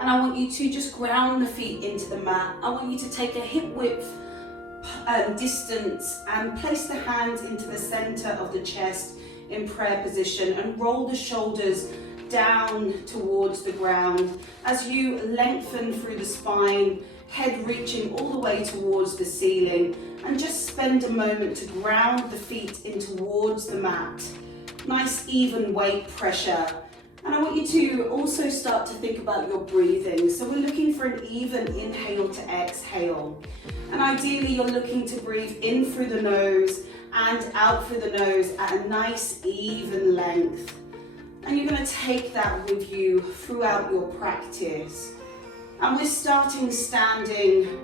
And I want you to just ground the feet into the mat. I want you to take a hip width distance and place the hands into the center of the chest in prayer position and roll the shoulders down towards the ground as you lengthen through the spine, head reaching all the way towards the ceiling, and just spend a moment to ground the feet in towards the mat. Nice even weight pressure. And I want you to also start to think about your breathing. So we're looking for an even inhale to exhale. And ideally you're looking to breathe in through the nose and out through the nose at a nice even length. And you're going to take that with you throughout your practice. And we're starting standing,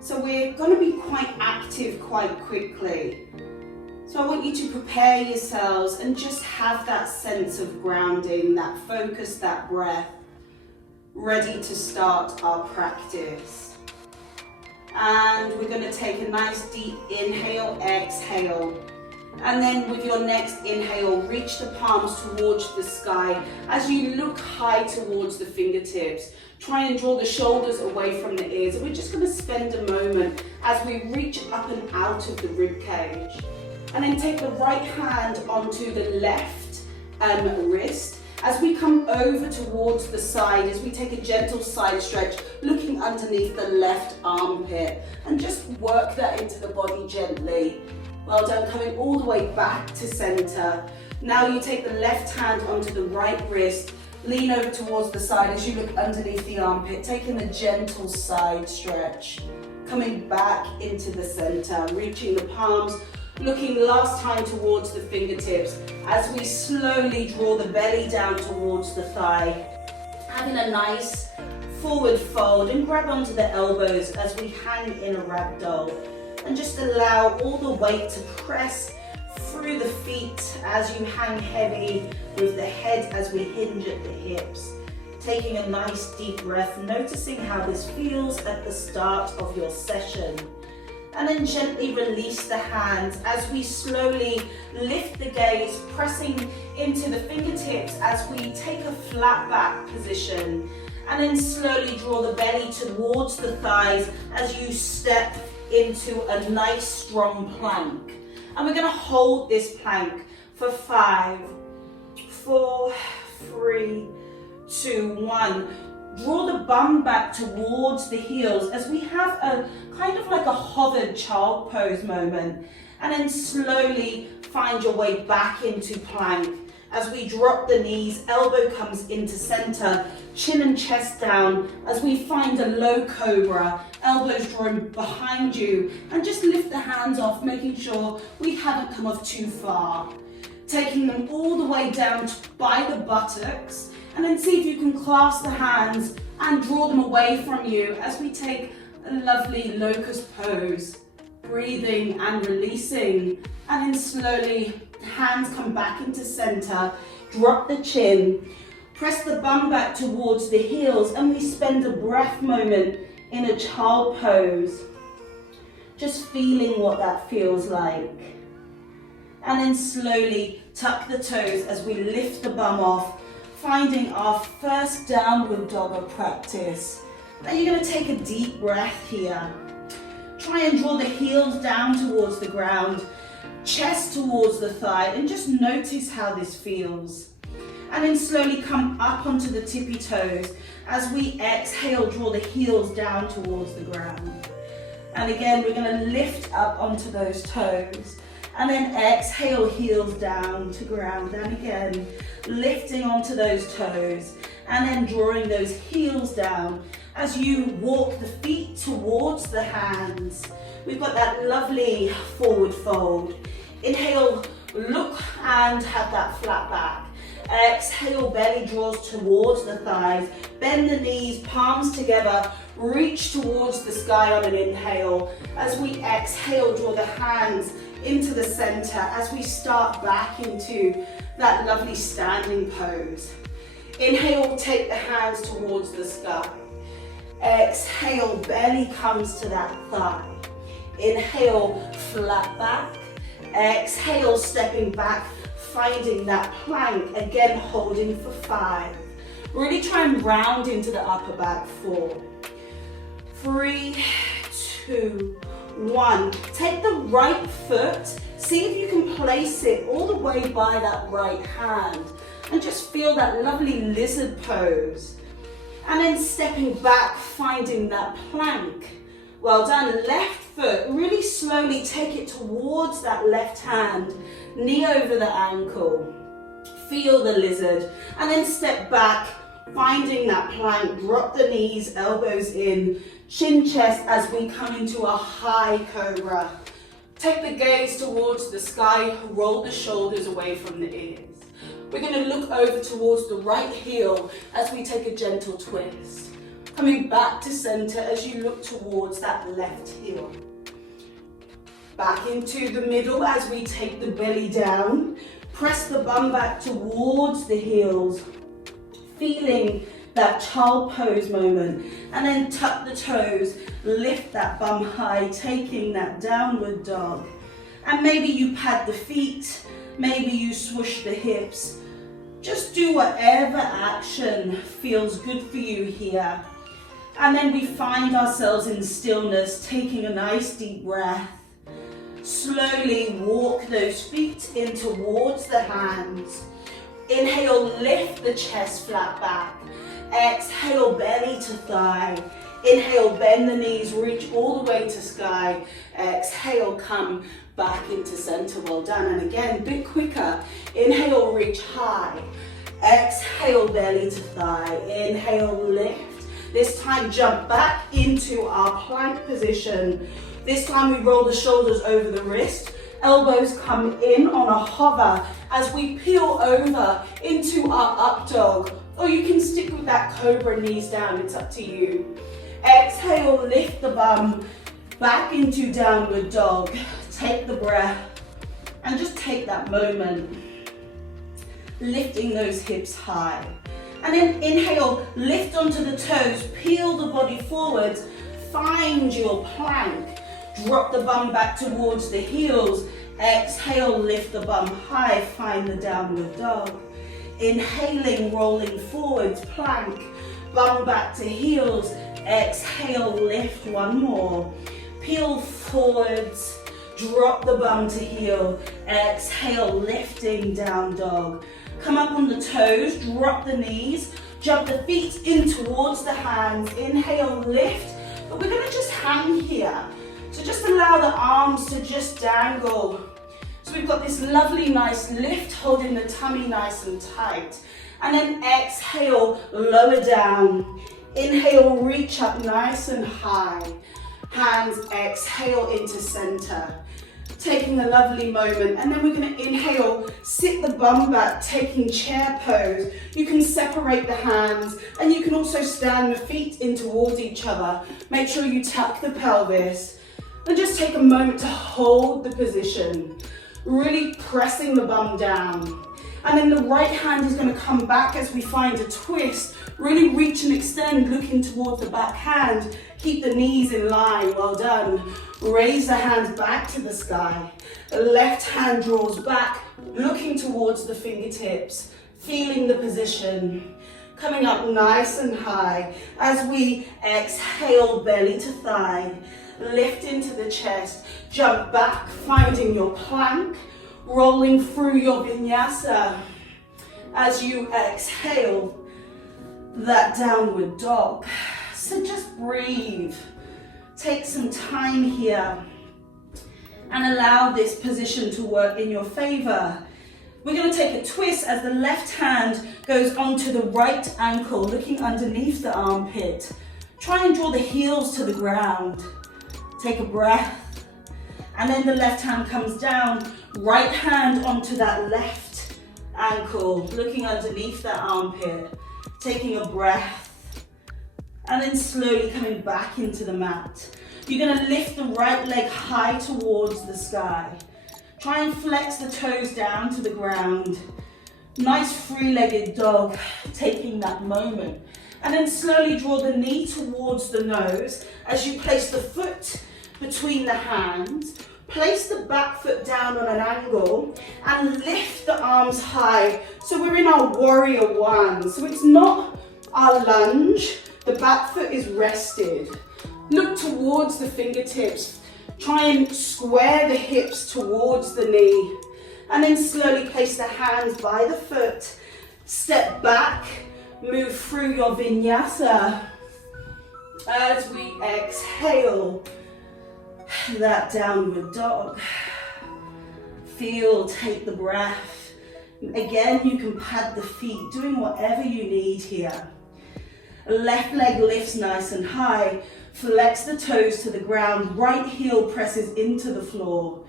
so we're going to be quite active quite quickly. So I want you to prepare yourselves and just have that sense of grounding, that focus, that breath, ready to start our practice. And we're going to take a nice deep inhale, exhale. And then with your next inhale, reach the palms towards the sky as you look high towards the fingertips. Try and draw the shoulders away from the ears. We're just going to spend a moment as we reach up and out of the rib cage. And then take the right hand onto the left wrist as we come over towards the side, as we take a gentle side stretch, looking underneath the left armpit. And just work that into the body gently. Well done, coming all the way back to center. Now you take the left hand onto the right wrist, lean over towards the side as you look underneath the armpit, taking a gentle side stretch. Coming back into the center, reaching the palms, looking last time towards the fingertips as we slowly draw the belly down towards the thigh. Having a nice forward fold and grab onto the elbows as we hang in a ragdoll. And just allow all the weight to press through the feet as you hang heavy with the head as we hinge at the hips. Taking a nice deep breath, noticing how this feels at the start of your session. And then gently release the hands as we slowly lift the gaze, pressing into the fingertips as we take a flat back position. And then slowly draw the belly towards the thighs as you step into a nice strong plank. And we're going to hold this plank for 5, 4, 3, 2, 1. Draw the bum back towards the heels as we have a kind of like a hovered child pose moment. And then slowly find your way back into plank. As we drop the knees, elbow comes into center, chin and chest down as we find a low cobra, elbows drawn behind you, and just lift the hands off, making sure we haven't come off too far. Taking them all the way down by the buttocks, and then see if you can clasp the hands and draw them away from you as we take a lovely locust pose, breathing and releasing, and then slowly hands come back into center, drop the chin, press the bum back towards the heels, and we spend a breath moment in a child pose, just feeling what that feels like. And then slowly tuck the toes as we lift the bum off, finding our first downward dog of practice. Then you're going to take a deep breath here. Try and draw the heels down towards the ground, chest towards the thigh, and just notice how this feels. And then slowly come up onto the tippy toes. As we exhale, draw the heels down towards the ground. And again, we're going to lift up onto those toes. And then exhale, heels down to ground. And again, lifting onto those toes. And then drawing those heels down as you walk the feet towards the hands. We've got that lovely forward fold. Inhale, look and have that flat back. Exhale, belly draws towards the thighs. Bend the knees, palms together. Reach towards the sky on an inhale. As we exhale, draw the hands into the center as we start back into that lovely standing pose. Inhale, take the hands towards the sky. Exhale, belly comes to that thigh. Inhale, flat back. Exhale, stepping back, finding that plank, again holding for 5, Really try and round into the upper back. 4, 3, 2, 1. Take the right foot. See if you can place it all the way by that right hand. And just feel that lovely lizard pose. And then stepping back, finding that plank. Well done. Left foot, really slowly take it towards that left hand. Knee over the ankle. Feel the lizard. And then step back, finding that plank. Drop the knees, elbows in. Chin chest as we come into a high cobra. Take the gaze towards the sky. Roll the shoulders away from the ears. We're going to look over towards the right heel as we take a gentle twist. Coming back to center as you look towards that left heel. Back into the middle as we take the belly down. Press the bum back towards the heels. Feeling that child pose moment. And then tuck the toes. Lift that bum high, taking that downward dog. And maybe you pad the feet. Maybe you swoosh the hips. Just do whatever action feels good for you here. And then we find ourselves in stillness, taking a nice deep breath. Slowly walk those feet in towards the hands. Inhale, lift the chest flat back. Exhale, belly to thigh. Inhale, bend the knees, reach all the way to sky. Exhale, come back into center. Well done. And again, a bit quicker. Inhale, reach high. Exhale, belly to thigh. Inhale, lift. This time, jump back into our plank position. This time, we roll the shoulders over the wrist. Elbows come in on a hover as we peel over into our up dog. Or you can stick with that cobra, knees down. It's up to you. Exhale, lift the bum back into downward dog. Take the breath and just take that moment. Lifting those hips high. And then inhale, lift onto the toes, peel the body forwards, find your plank. Drop the bum back towards the heels. Exhale, lift the bum high, find the downward dog. Inhaling, rolling forwards, plank. Bum back to heels. Exhale, lift one more. Peel forwards, drop the bum to heel. Exhale, lifting down dog. Come up on the toes, drop the knees, jump the feet in towards the hands. Inhale, lift, but we're gonna just hang here. So just allow the arms to just dangle. So we've got this lovely, nice lift, holding the tummy nice and tight. And then exhale, lower down. Inhale, reach up nice and high. Hands, exhale into center. Taking a lovely moment, and then we're going to inhale, sit the bum back, taking chair pose. You can separate the hands, and you can also stand the feet in towards each other. Make sure you tuck the pelvis, and just take a moment to hold the position, really pressing the bum down. And then the right hand is going to come back as we find a twist. Really reach and extend, looking towards the back hand. Keep the knees in line, well done. Raise the hands back to the sky. The left hand draws back, looking towards the fingertips, feeling the position. Coming up nice and high as we exhale, belly to thigh. Lift into the chest, jump back, finding your plank. Rolling through your vinyasa as you exhale that downward dog. So just breathe. Take some time here and allow this position to work in your favor. We're going to take a twist as the left hand goes onto the right ankle, looking underneath the armpit. Try and draw the heels to the ground. Take a breath. And then the left hand comes down, right hand onto that left ankle, looking underneath that armpit, taking a breath, and then slowly coming back into the mat. You're going to lift the right leg high towards the sky. Try and flex the toes down to the ground. Nice three-legged dog, taking that moment. And then slowly draw the knee towards the nose as you place the foot between the hands. Place the back foot down on an angle and lift the arms high. So we're in our warrior one. So it's not our lunge. The back foot is rested. Look towards the fingertips. Try and square the hips towards the knee. And then slowly place the hands by the foot. Step back, move through your vinyasa. As we exhale, that downward dog. Feel, take the breath. Again, you can pad the feet, doing whatever you need here. Left leg lifts nice and high. Flex the toes to the ground. Right heel presses into the floor.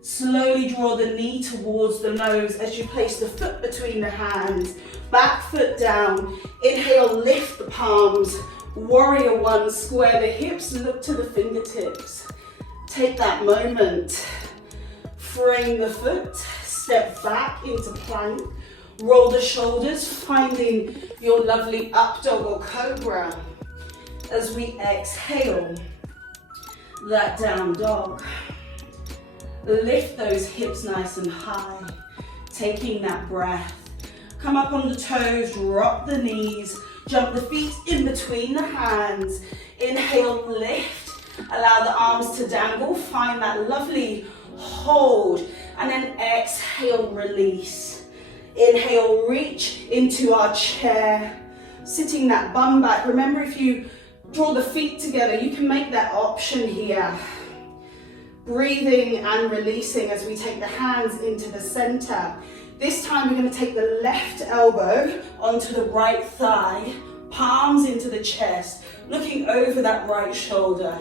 Slowly draw the knee towards the nose as you place the foot between the hands. Back foot down. Inhale, lift the palms. Warrior one, square the hips, look to the fingertips. Take that moment. Frame the foot. Step back into plank. Roll the shoulders, finding your lovely up dog or cobra. As we exhale, that down dog. Lift those hips nice and high, taking that breath. Come up on the toes, drop the knees, jump the feet in between the hands. Inhale, lift, allow the arms to dangle, find that lovely hold, and then exhale, release. Inhale, reach into our chair, sitting that bum back. Remember, if you draw the feet together, you can make that option here. Breathing and releasing as we take the hands into the center. This time we're going to take the left elbow onto the right thigh, palms into the chest, looking over that right shoulder,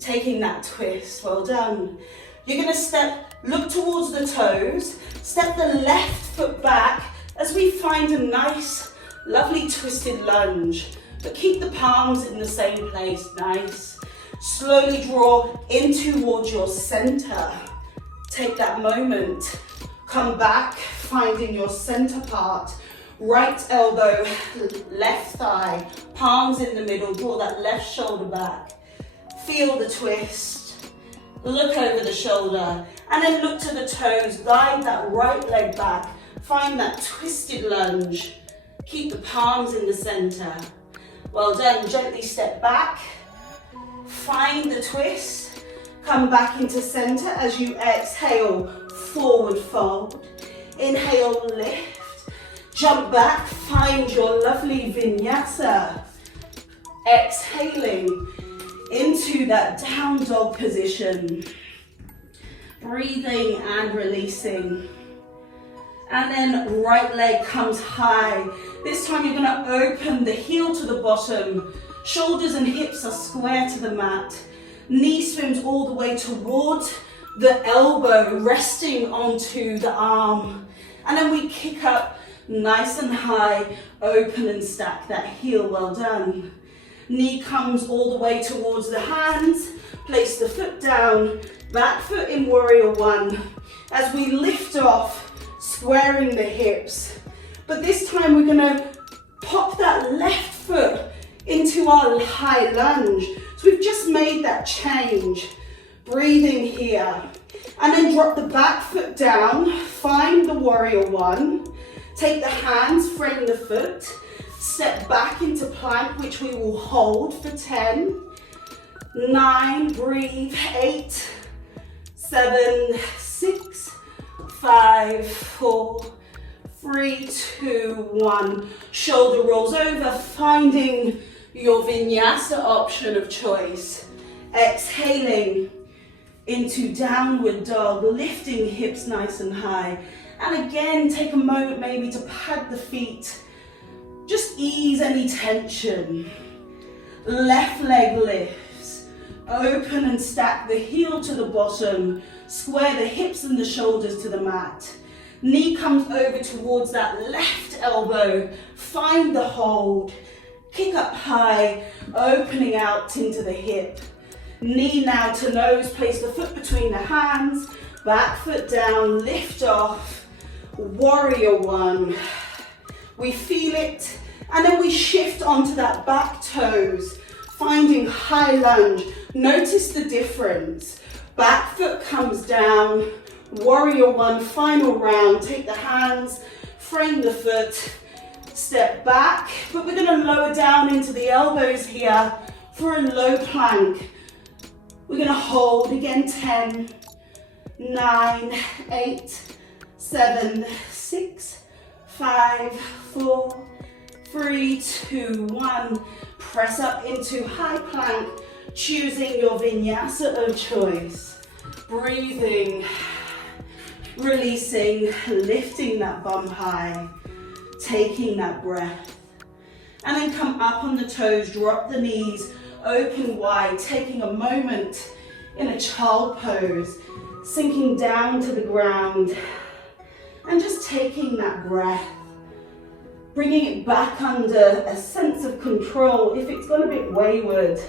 taking that twist. Well done. You're going to look towards the toes, step the left foot back as we find a nice, lovely twisted lunge, but keep the palms in the same place. Nice. Slowly draw in towards your center. Take that moment. Come back, finding your center part. Right elbow, left thigh, palms in the middle. Draw that left shoulder back. Feel the twist. Look over the shoulder. And then look to the toes. Guide that right leg back. Find that twisted lunge. Keep the palms in the center. Well done. Gently step back. Find the twist. Come back into center as you exhale, forward fold. Inhale, lift. Jump back, find your lovely vinyasa. Exhaling into that down dog position. Breathing and releasing. And then right leg comes high. This time you're going to open the heel to the bottom. Shoulders and hips are square to the mat. Knee swims all the way towards the elbow, resting onto the arm. And then we kick up nice and high, open and stack that heel. Well done. Knee comes all the way towards the hands. Place the foot down, back foot in warrior one. As we lift off, squaring the hips. But this time we're gonna pop that left foot into our high lunge. So we've just made that change. Breathing here. And then drop the back foot down. Find the warrior one. Take the hands, frame the foot. Step back into plank, which we will hold for 10, 9, breathe, 8, 7, 6, 5, 4, 3, 2, 1. Shoulder rolls over, finding your vinyasa option of choice. Exhaling into downward dog, lifting hips nice and high. And again, take a moment maybe to pad the feet. Just ease any tension. Left leg lifts. Open and stack the heel to the bottom. Square the hips and the shoulders to the mat. Knee comes over towards that left elbow. Find the hold. Kick up high, opening out into the hip. Knee now to nose, place the foot between the hands. Back foot down, lift off. Warrior one. We feel it, and then we shift onto that back toes, finding high lunge. Notice the difference. Back foot comes down. Warrior one, final round. Take the hands, frame the foot. step back, but we're going to lower down into the elbows here for a low plank. We're going to hold again, 10, 9, 8, 7, 6, 5, 4, 3, 2, 1. Press up into high plank, choosing your vinyasa of choice. Breathing, releasing, lifting that bum high, taking that breath. And then come up on the toes, drop the knees, open wide, taking a moment in a child pose, sinking down to the ground, and just taking that breath. Bringing it back under a sense of control if it's gone a bit wayward.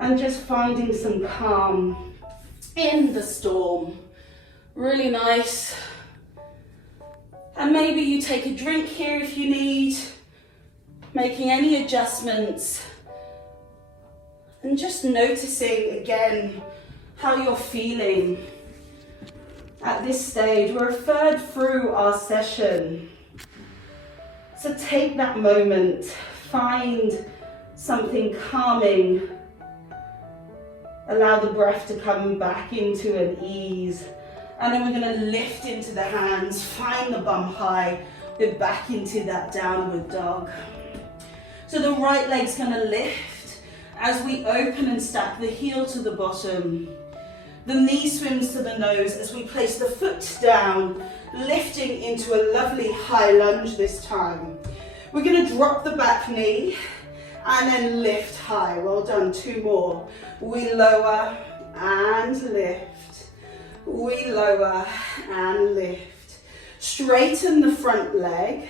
And just finding some calm in the storm. Really nice. And maybe you take a drink here if you need. Making any adjustments. And just noticing again how you're feeling. At this stage, we're a third through our session. So take that moment, find something calming, allow the breath to come back into an ease, and then we're going to lift into the hands, find the bum high, we're back into that downward dog. So the right leg's going to lift as we open and stack the heel to the bottom. The knee swims to the nose as we place the foot down, lifting into a lovely high lunge this time. We're going to drop the back knee and then lift high. Well done, 2 more. We lower and lift. We lower and lift. Straighten the front leg.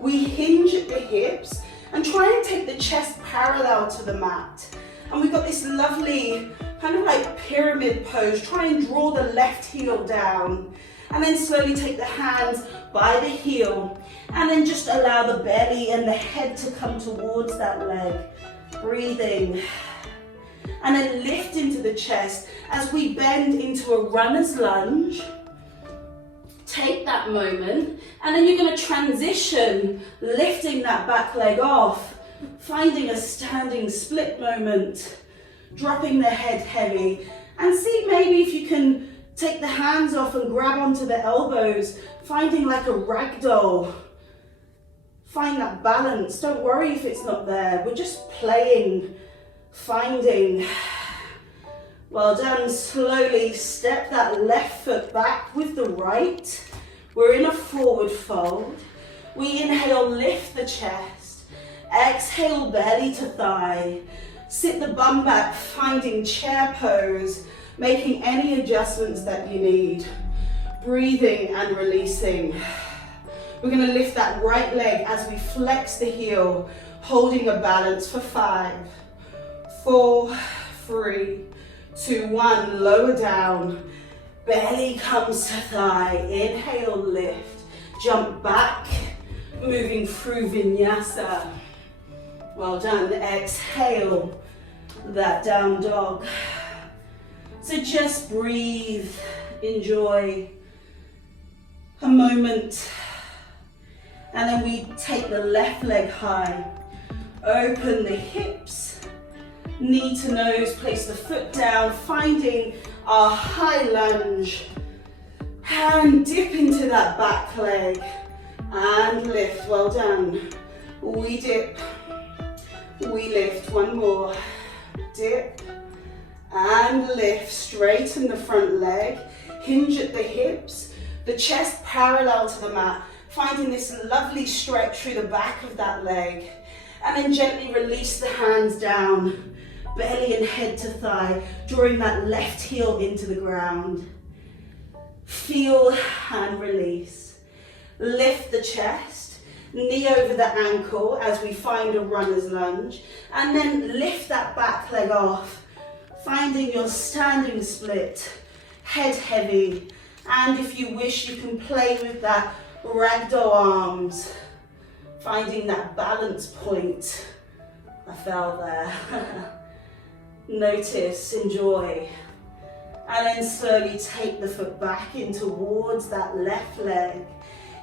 We hinge at the hips and try and take the chest parallel to the mat. And we've got this lovely kind of like pyramid pose. Try and draw the left heel down. And then slowly take the hands by the heel. And then just allow the belly and the head to come towards that leg. Breathing. And then lift into the chest as we bend into a runner's lunge. Take that moment. And then you're going to transition, lifting that back leg off. Finding a standing split moment. Dropping the head heavy. And see maybe if you can take the hands off and grab onto the elbows, finding like a ragdoll. Find that balance. Don't worry if it's not there. We're just playing, finding. Well done. Slowly step that left foot back with the right. We're in a forward fold. We inhale, lift the chest. Exhale, belly to thigh. Sit the bum back, finding chair pose. Making any adjustments that you need. Breathing and releasing. We're going to lift that right leg as we flex the heel, holding a balance for 5, 4, 3, 2, 1. Lower down. Belly comes to thigh. Inhale, lift. Jump back. Moving through Vinyasa. Well done. Exhale. That down dog. So just breathe, enjoy a moment. And then we take the left leg high, open the hips, knee to nose, place the foot down, finding our high lunge. And dip into that back leg and lift, well done. We dip, we lift, 1 more, dip. And lift, straighten the front leg, hinge at the hips, the chest parallel to the mat, finding this lovely stretch through the back of that leg. And then gently release the hands down, belly and head to thigh, drawing that left heel into the ground. Feel and release. Lift the chest, knee over the ankle as we find a runner's lunge, and then lift that back leg off. Finding your standing split, head heavy, and if you wish you can play with that ragdoll arms, finding that balance point. I fell there. Notice, enjoy, and then slowly take the foot back in towards that left leg.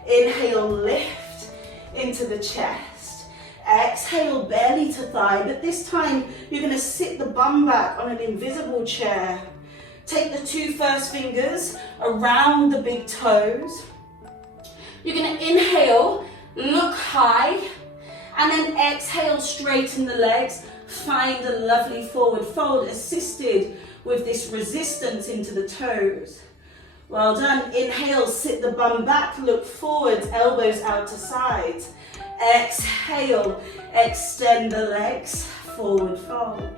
Inhale, lift, into the chest. Exhale, belly to thigh, but this time you're going to sit the bum back on an invisible chair. Take the 2 first fingers around the big toes. You're going to inhale, look high, and then exhale, straighten the legs. Find a lovely forward fold, assisted with this resistance into the toes. Well done. Inhale, sit the bum back, look forwards, elbows out to sides. Exhale, extend the legs, forward fold.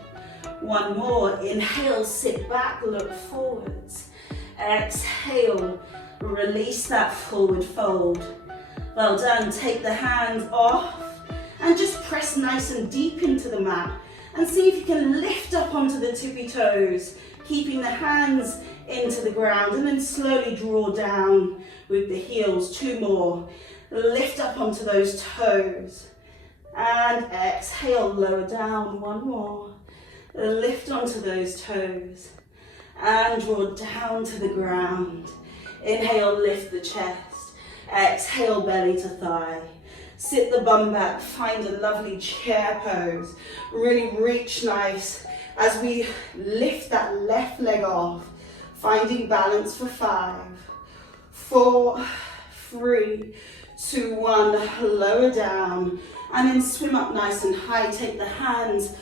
One more. Inhale, sit back, look forwards. Exhale, release that forward fold. Well done. Take the hands off and just press nice and deep into the mat. And see if you can lift up onto the tippy toes, keeping the hands into the ground, and then slowly draw down with the heels. 2 more. Lift up onto those toes. And exhale, lower down. 1 more. Lift onto those toes. And draw down to the ground. Inhale, lift the chest. Exhale, belly to thigh. Sit the bum back, find a lovely chair pose. Really reach nice as we lift that left leg off. Finding balance for 5, 4, 3, 2, 1. Lower down and then swim up nice and high. Take the hands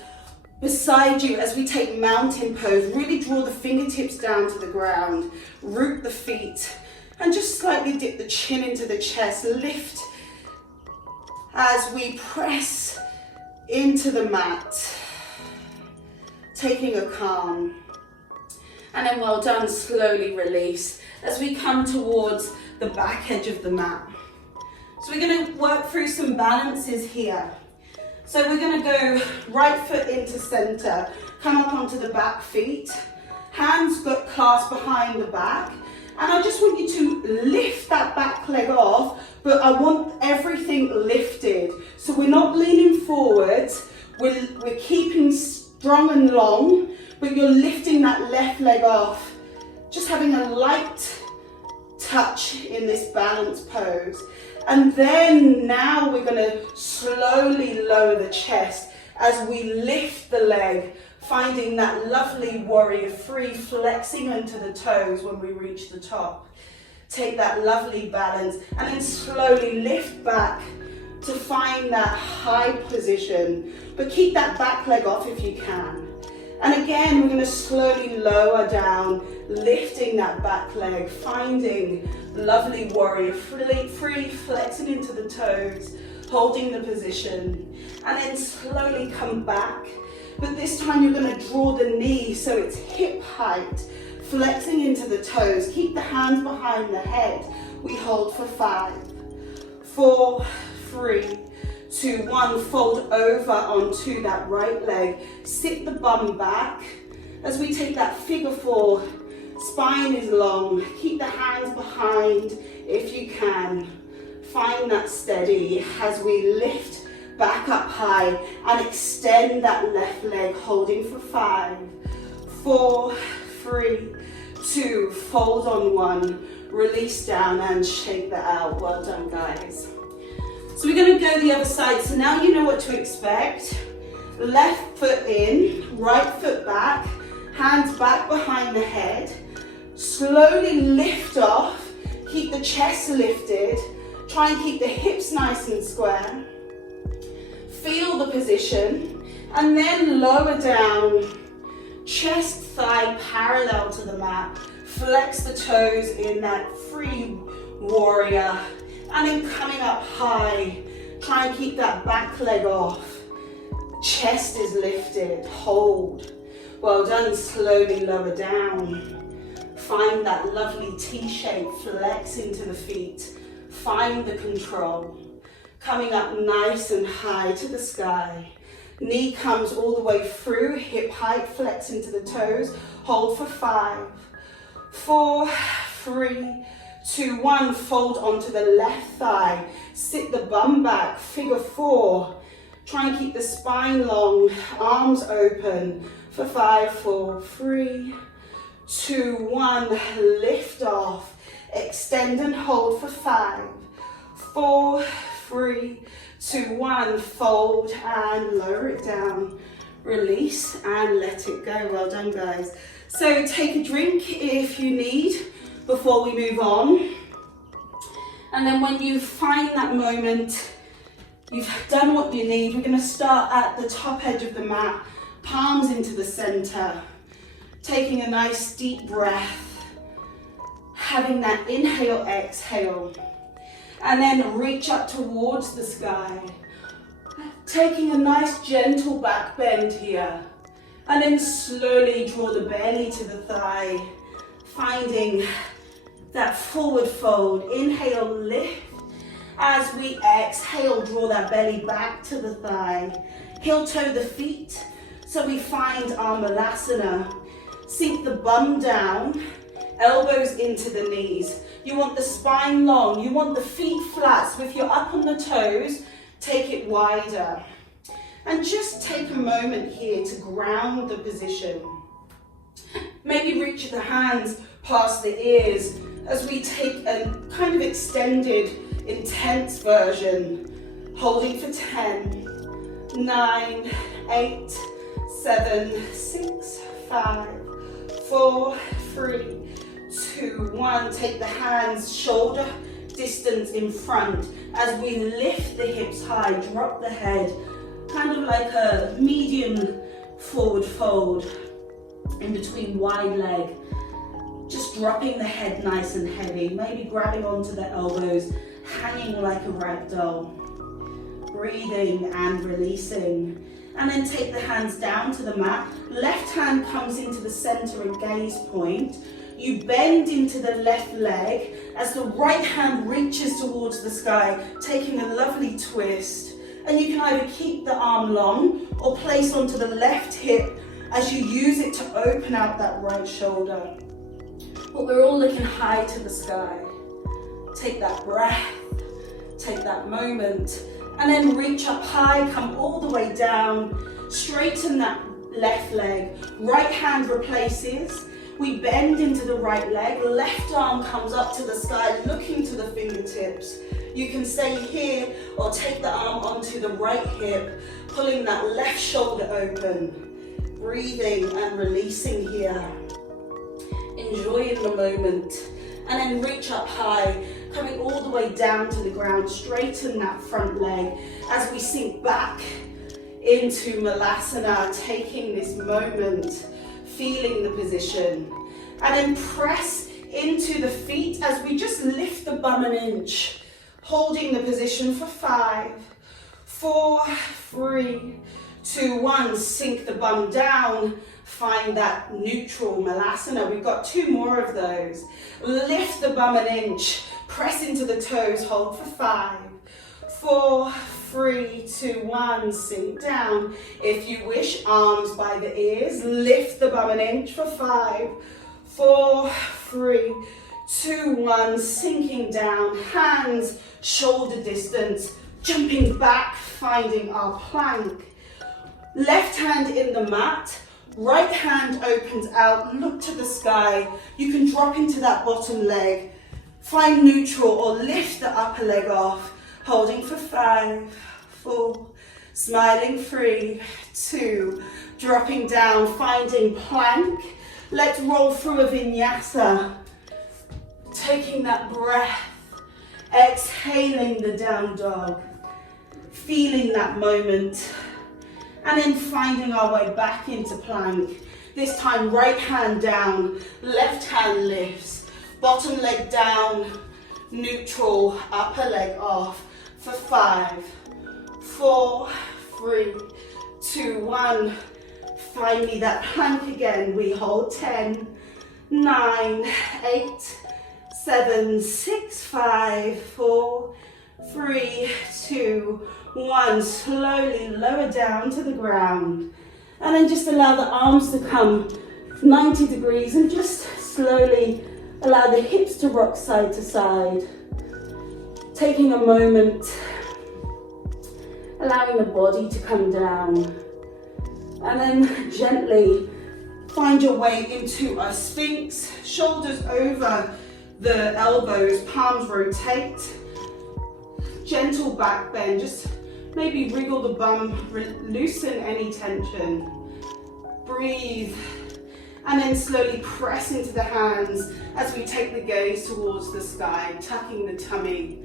beside you as we take mountain pose. Really draw the fingertips down to the ground. Root the feet and just slightly dip the chin into the chest. Lift as we press into the mat, taking a calm. And then well done, slowly release as we come towards the back edge of the mat. So we're going to work through some balances here. So we're going to go right foot into center, come up onto the back feet, hands got clasped behind the back. And I just want you to lift that back leg off, but I want everything lifted. So we're not leaning forward, we're keeping strong and long, but you're lifting that left leg off. Just having a light touch in this balance pose. And then now we're gonna slowly lower the chest as we lift the leg, finding that lovely warrior 3, flexing into the toes when we reach the top. Take that lovely balance and then slowly lift back to find that high position, but keep that back leg off if you can. And again, we're going to slowly lower down, lifting that back leg, finding lovely warrior 3, flexing into the toes, holding the position, and then slowly come back. But this time you're going to draw the knee so it's hip height, flexing into the toes. Keep the hands behind the head. We hold for 5, 4, 3, 2, 1. Fold over onto that right leg. Sit the bum back as we take that figure 4. Spine is long. Keep the hands behind if you can. Find that steady as we lift back up high and extend that left leg, holding for 5, 4, 3, 2, fold on 1, release down and shake that out. Well done, guys. So we're going to go the other side. So now you know what to expect. Left foot in, right foot back, hands back behind the head. Slowly lift off, keep the chest lifted. Try and keep the hips nice and square. Feel the position and then lower down. Chest, thigh parallel to the mat. Flex the toes in that 3 warrior. And then coming up high. Try and keep that back leg off. Chest is lifted. Hold. Well done. Slowly lower down. Find that lovely T shape. Flex into the feet. Find the control. Coming up nice and high to the sky. Knee comes all the way through, hip height, flex into the toes. Hold for 5, 4, 3, 2, 1. Fold onto the left thigh. Sit the bum back, figure 4. Try and keep the spine long, arms open for 5, 4, 3, 2, 1. Lift off. Extend and hold for 5, 4, 3, 2, 1, fold and lower it down. Release and let it go. Well done, guys. So take a drink if you need before we move on. And then when you find that moment, you've done what you need, we're going to start at the top edge of the mat, palms into the center, taking a nice deep breath, having that inhale, exhale, and then reach up towards the sky, taking a nice gentle back bend here, and then slowly draw the belly to the thigh, finding that forward fold. Inhale, lift. As we exhale, draw that belly back to the thigh. Heel toe the feet, so we find our Malasana. Sink the bum down, elbows into the knees. You want the spine long, you want the feet flat, so if you're up on the toes, take it wider. And just take a moment here to ground the position. Maybe reach the hands past the ears as we take a kind of extended, intense version. Holding for 10, 9, 8, 7, 6, 5, 4, 3, 2, 1. Take the hands shoulder distance in front as we lift the hips high, drop the head, kind of like a medium forward fold in between wide leg. Just dropping the head nice and heavy, maybe grabbing onto the elbows, hanging like a rag doll. Breathing and releasing. And then take the hands down to the mat. Left hand comes into the center and gaze point. You bend into the left leg as the right hand reaches towards the sky, taking a lovely twist. And you can either keep the arm long or place onto the left hip as you use it to open out that right shoulder. But we're all looking high to the sky. Take that breath, take that moment, and then reach up high, come all the way down, straighten that left leg, right hand replaces, we bend into the right leg, left arm comes up to the sky, looking to the fingertips. You can stay here or take the arm onto the right hip, pulling that left shoulder open, breathing and releasing here. Enjoying the moment, and then reach up high, coming all the way down to the ground, straighten that front leg as we sink back into Malasana, taking this moment, feeling the position, and then press into the feet as we just lift the bum an inch, holding the position for 5, 4, 3, 2, 1, sink the bum down. Find that neutral Malasana. We've got 2 more of those. Lift the bum an inch, press into the toes, hold for 5, 4, 3, 2, 1, sink down. If you wish, arms by the ears, lift the bum an inch for 5, 4, 3, 2, 1, sinking down, hands shoulder distance, jumping back, finding our plank. Left hand in the mat, right hand opens out, look to the sky. You can drop into that bottom leg, find neutral or lift the upper leg off, holding for 5, 4, smiling 3, 2, dropping down, finding plank. Let's roll through a vinyasa, taking that breath, exhaling the down dog, feeling that moment. And then finding our way back into plank. This time right hand down, left hand lifts, bottom leg down, neutral, upper leg off for 5, 4, 3, 2, 1. Find me that plank again. We hold 10, 9, 8, 7, 6, 5, 4, 3, 2, 1. Slowly lower down to the ground. And then just allow the arms to come 90 degrees and just slowly allow the hips to rock side to side. Taking a moment, allowing the body to come down. And then gently find your way into a Sphinx, shoulders over the elbows, palms rotate. gentle back bend, just maybe wriggle the bum, loosen any tension. Breathe. And then slowly press into the hands as we take the gaze towards the sky, tucking the tummy,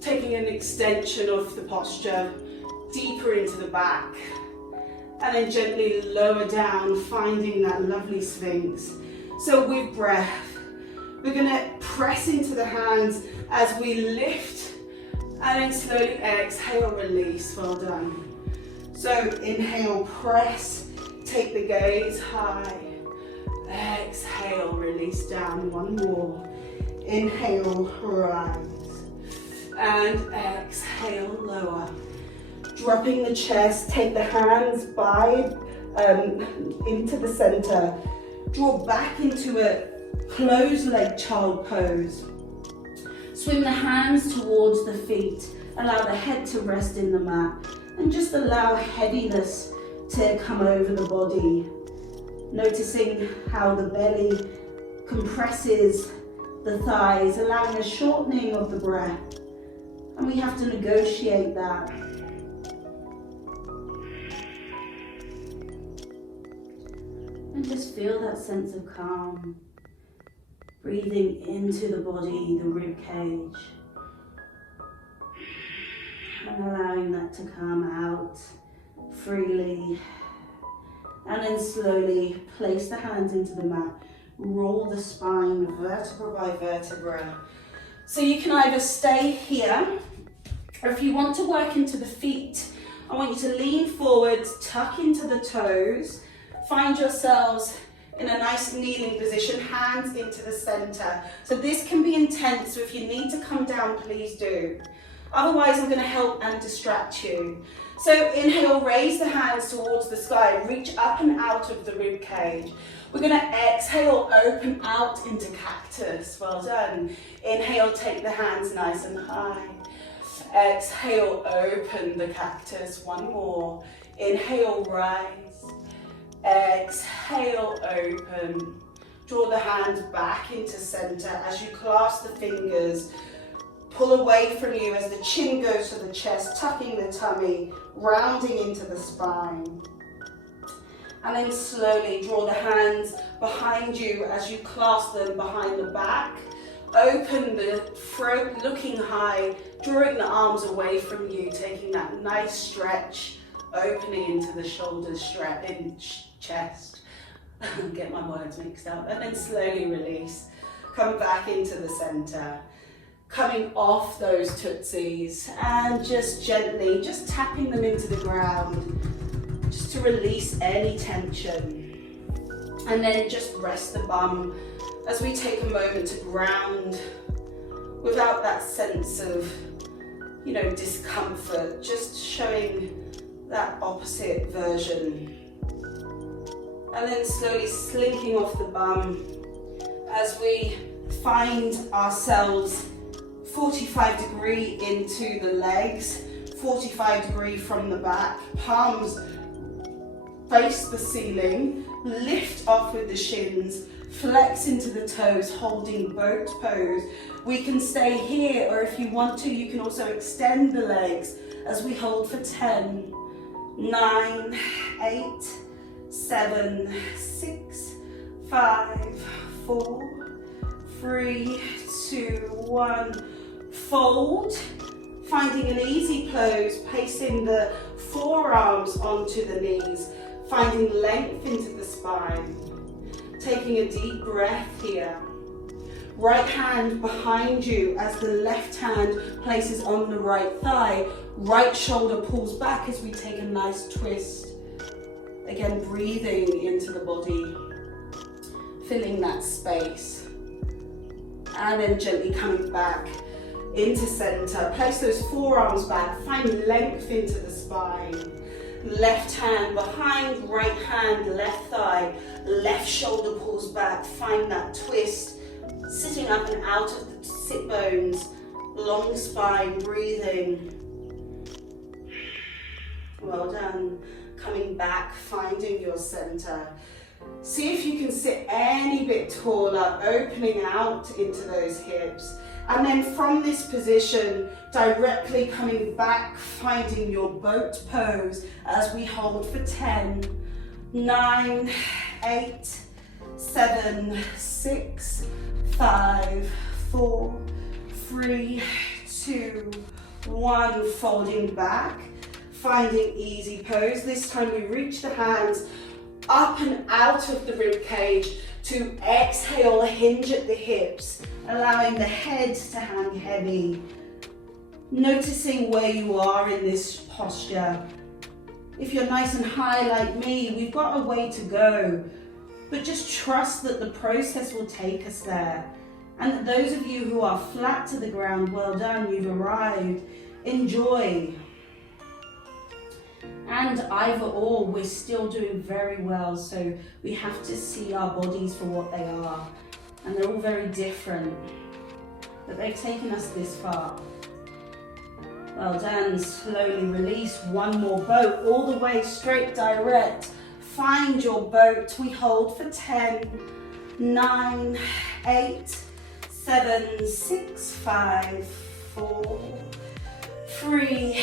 taking an extension of the posture, deeper into the back, and then gently lower down, finding that lovely sphinx. So with breath, we're gonna press into the hands as we lift, and then slowly exhale, release. Well done. So inhale, press, take the gaze high. Exhale, release down. One more. Inhale, rise. And exhale, lower. Dropping the chest, take the hands by into the center. Draw back into a closed leg child pose. Swing the hands towards the feet. Allow the head to rest in the mat. And just allow heaviness to come over the body. Noticing how the belly compresses the thighs, allowing a shortening of the breath. And we have to negotiate that. And just feel that sense of calm. Breathing into the body, the rib cage. And allowing that to come out freely. And then slowly place the hands into the mat. Roll the spine vertebra by vertebra. So you can either stay here, or if you want to work into the feet, I want you to lean forward, tuck into the toes, find yourselves in a nice kneeling position, hands into the center. So this can be intense, so if you need to come down, please do. Otherwise, I'm going to help and distract you. So inhale, raise the hands towards the sky, reach up and out of the rib cage. We're going to exhale, open out into cactus. Well done. Inhale, take the hands nice and high. Exhale, open the cactus. One more. Inhale, rise. Exhale, open. Draw the hands back into center as you clasp the fingers. Pull away from you as the chin goes to the chest, tucking the tummy, rounding into the spine. And then slowly draw the hands behind you as you clasp them behind the back. Open the throat, looking high, drawing the arms away from you, taking that nice stretch, opening into the shoulders, chest. Get my words mixed up. And then slowly release. Come back into the center. Coming off those tootsies and just gently, just tapping them into the ground, just to release any tension. And then just rest the bum as we take a moment to ground without that sense of, discomfort, just showing that opposite version. And then slowly slinking off the bum as we find ourselves 45 degree into the legs, 45 degree from the back, palms face the ceiling, lift off with the shins, flex into the toes, holding boat pose. We can stay here, or if you want to, you can also extend the legs as we hold for 10, 9, 8, 7, 6, 5, 4, 3, 2, 1. Fold, finding an easy pose, placing the forearms onto the knees, finding length into the spine. Taking a deep breath here. Right hand behind you as the left hand places on the right thigh. Right shoulder pulls back as we take a nice twist. Again, breathing into the body, filling that space. And then gently coming back into center. Place those forearms back, find length into the spine. Left hand behind, right hand, left thigh, left shoulder pulls back, find that twist, sitting up and out of the sit bones, long spine, breathing. Well done. Coming back, finding your center. See if you can sit any bit taller, opening out into those hips, And then from this position, directly coming back, finding your boat pose as we hold for 10, 9, 8, 7, 6, 5, 4, 3, 2, 1, folding back, finding easy pose. This time we reach the hands up and out of the rib cage to exhale, hinge at the hips, allowing the head to hang heavy. Noticing where you are in this posture. If you're nice and high like me, we've got a way to go, but just trust that the process will take us there. And those of you who are flat to the ground, well done, you've arrived. Enjoy. And either or, we're still doing very well, so we have to see our bodies for what they are. And they're all very different, but they've taken us this far. Well done, slowly release, one more boat, all the way straight direct. Find your boat, we hold for 10, 9, 8, 7, 6, 5, 4, 3,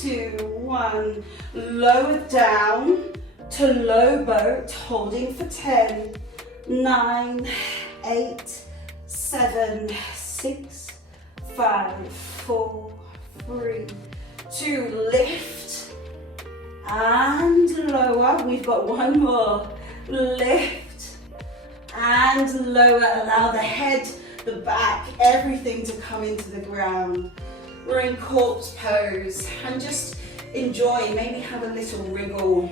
2, 1. Lower down to low boat, holding for 10, 9, 8, 7, 6, 5, 4, 3, 2, lift and lower. We've got one more. Lift and lower. Allow the head, the back, everything to come into the ground. We're in corpse pose and just enjoy, maybe have a little wriggle.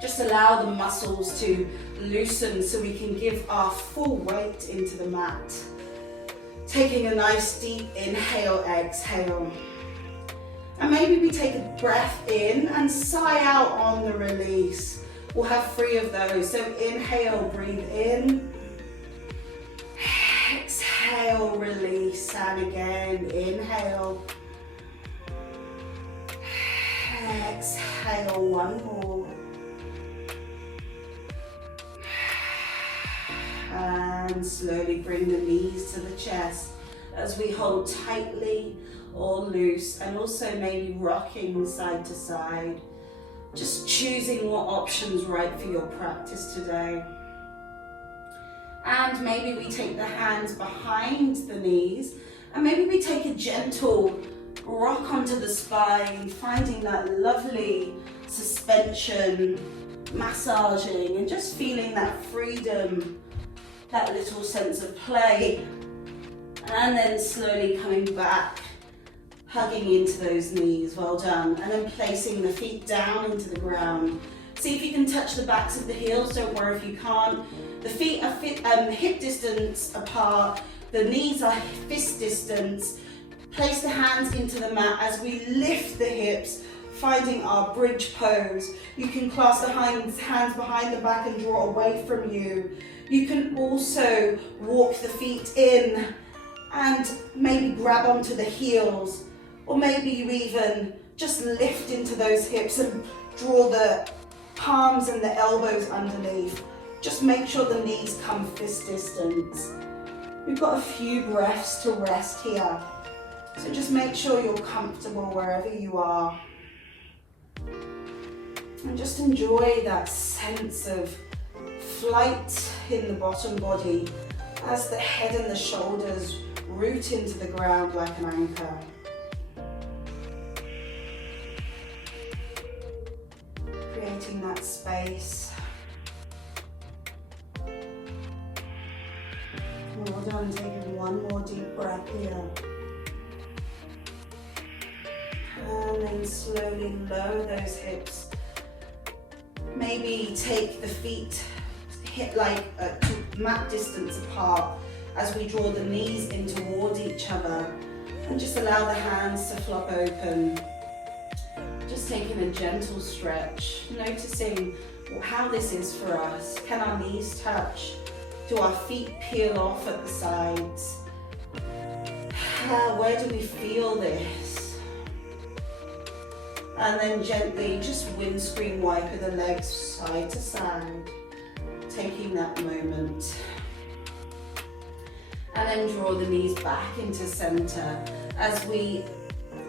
Just allow the muscles to loosen so we can give our full weight into the mat. Taking a nice deep inhale, exhale. And maybe we take a breath in and sigh out on the release. We'll have 3 of those. So inhale, breathe in. Exhale, release, and again, inhale. Exhale, one more. And slowly bring the knees to the chest as we hold tightly or loose, and also maybe rocking side to side. Just choosing what option's right for your practice today. And maybe we take the hands behind the knees, and maybe we take a gentle rock onto the spine, finding that lovely suspension, massaging, and just feeling that freedom, that little sense of play. And then slowly coming back, hugging into those knees, well done. And then placing the feet down into the ground. See if you can touch the backs of the heels, don't worry if you can't. The feet are hip distance apart, the knees are fist distance. Place the hands into the mat as we lift the hips, finding our bridge pose. You can clasp the hands behind the back and draw away from you. You can also walk the feet in and maybe grab onto the heels, or maybe you even just lift into those hips and draw the palms and the elbows underneath. Just make sure the knees come fist distance. We've got a few breaths to rest here, so just make sure you're comfortable wherever you are. And just enjoy that sense of flight in the bottom body as the head and the shoulders root into the ground like an anchor. Creating that space. Well done, taking one more deep breath here. And then slowly lower those hips. Maybe take the feet hit like mat distance apart as we draw the knees in towards each other, and just allow the hands to flop open. Just taking a gentle stretch, noticing how this is for us. Can our knees touch? Do our feet peel off at the sides? Where do we feel this? And then gently just windscreen wiper the legs side to side, taking that moment. And then draw the knees back into center as we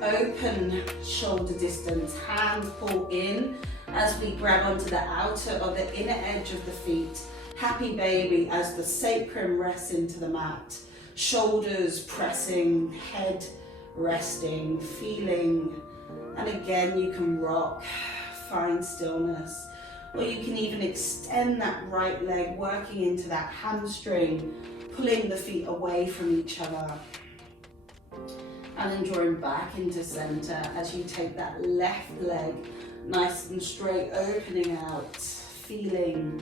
open shoulder distance, hands pull in as we grab onto the outer or the inner edge of the feet. Happy baby as the sacrum rests into the mat. Shoulders pressing, head resting, feeling. And again, you can rock, find stillness. Or you can even extend that right leg, working into that hamstring, pulling the feet away from each other. And then drawing back into center as you take that left leg nice and straight, opening out, feeling,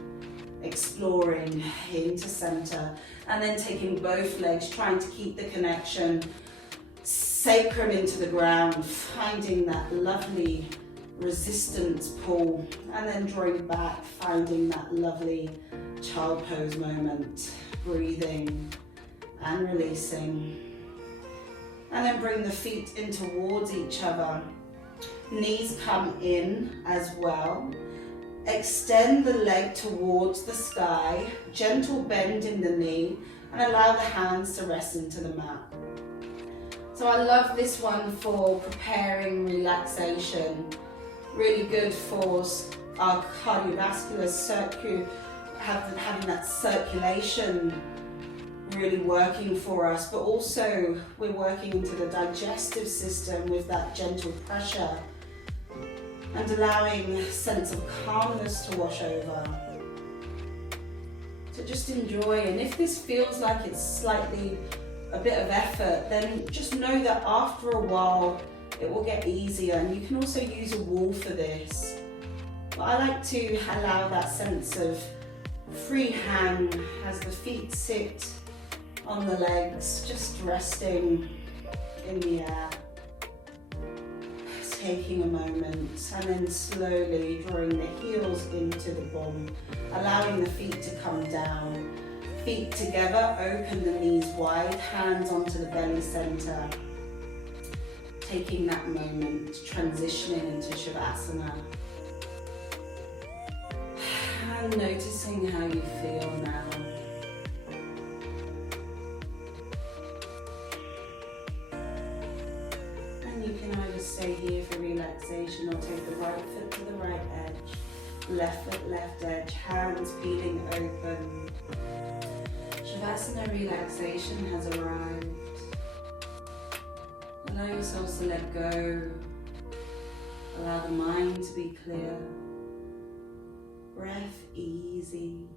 exploring into center. And then taking both legs, trying to keep the connection, sacrum into the ground, finding that lovely resistance pull. And then drawing back, finding that lovely child pose moment, breathing and releasing. And then bring the feet in towards each other. Knees come in as well. Extend the leg towards the sky. Gentle bend in the knee and allow the hands to rest into the mat. So I love this one for preparing relaxation. Really good for our cardiovascular having that circulation really working for us, but also we're working into the digestive system with that gentle pressure and allowing a sense of calmness to wash over. So just enjoy, and if this feels like it's slightly a bit of effort, then just know that after a while it will get easier, and you can also use a wall for this. But I like to allow that sense of free hang as the feet sit on the legs, just resting in the air. Taking a moment and then slowly drawing the heels into the bum, allowing the feet to come down. Feet together, open the knees wide, hands onto the belly center. Taking that moment, transitioning into Shavasana. And noticing how you feel now. You can either stay here for relaxation or take the right foot to the right edge, left foot, left edge, hands peeling open. Shavasana relaxation has arrived. Allow yourselves to let go. Allow the mind to be clear. Breath easy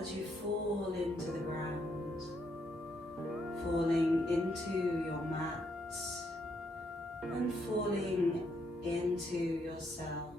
as you fall into the ground, falling into your mat and falling into yourselves.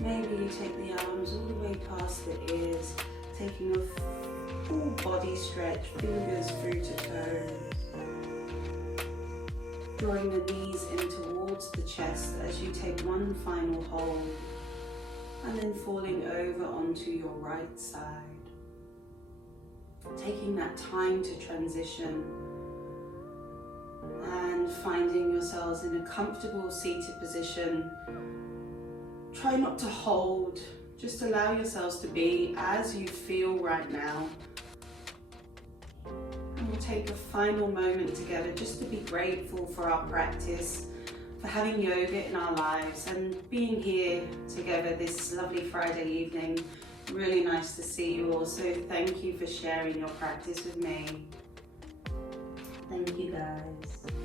Maybe you take the arms all the way past the ears, taking a full body stretch, fingers through to toes. Drawing the knees in towards the chest as you take one final hold, and then falling over onto your right side. Taking that time to transition and finding yourselves in a comfortable seated position. Try not to hold, just allow yourselves to be as you feel right now. And we'll take a final moment together just to be grateful for our practice, for having yoga in our lives and being here together this lovely Friday evening. Really nice to see you all, so thank you for sharing your practice with me. Thank you guys.